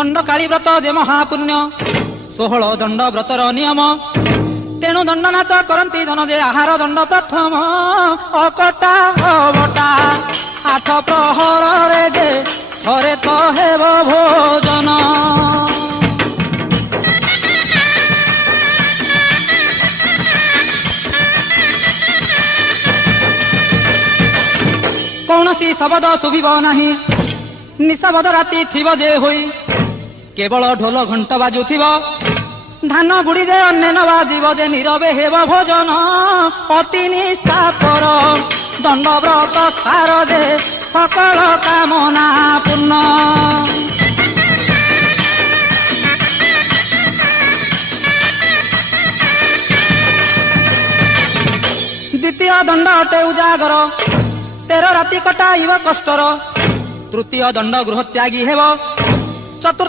ଦଣ୍ଡକାଳୀ ବ୍ରତ ଯେ ମହାପୁଣ୍ୟ 16 ଦଣ୍ଡ ବ୍ରତର ନିୟମ ତେଣୁ ଦଣ୍ଡ ନାଚ କରନ୍ତି ଧନ ଯେ ଆହାର ଦଣ୍ଡ ପ୍ରଥମ ଅକଟା ଅବଟା 8 ପ୍ରହରରେ ଯେ ଥରେ ତ ହେବ ଭୋଜନ। କୌଣସି ଶବଦ ଶୁଭିବ ନାହିଁ ନିଶବଦ ରାତି ଥିବ ଯେ ହୋଇ କେବଳ ଢୋଲ ଘଣ୍ଟ ବାଜୁଥିବ ଧାନ ଗୁଡ଼ି ଯେ ଅନ୍ୟାନ ବାଜିବ ଯେ ନୀରବେ ହେବ ଭୋଜନ ଅତି ନିଷ୍ଠାପର ଦଣ୍ଡବ୍ରତ ସାର ଯେ ସକଳ କାମନା ପୂର୍ଣ୍ଣ। ଦ୍ୱିତୀୟ ଦଣ୍ଡ ଅଟେ ଉଜାଗର 13 ରାତି କଟାଇବ କଷ୍ଟର ତୃତୀୟ ଦଣ୍ଡ ଗୃହତ୍ୟାଗୀ ହେବ ଚତୁର୍ଥ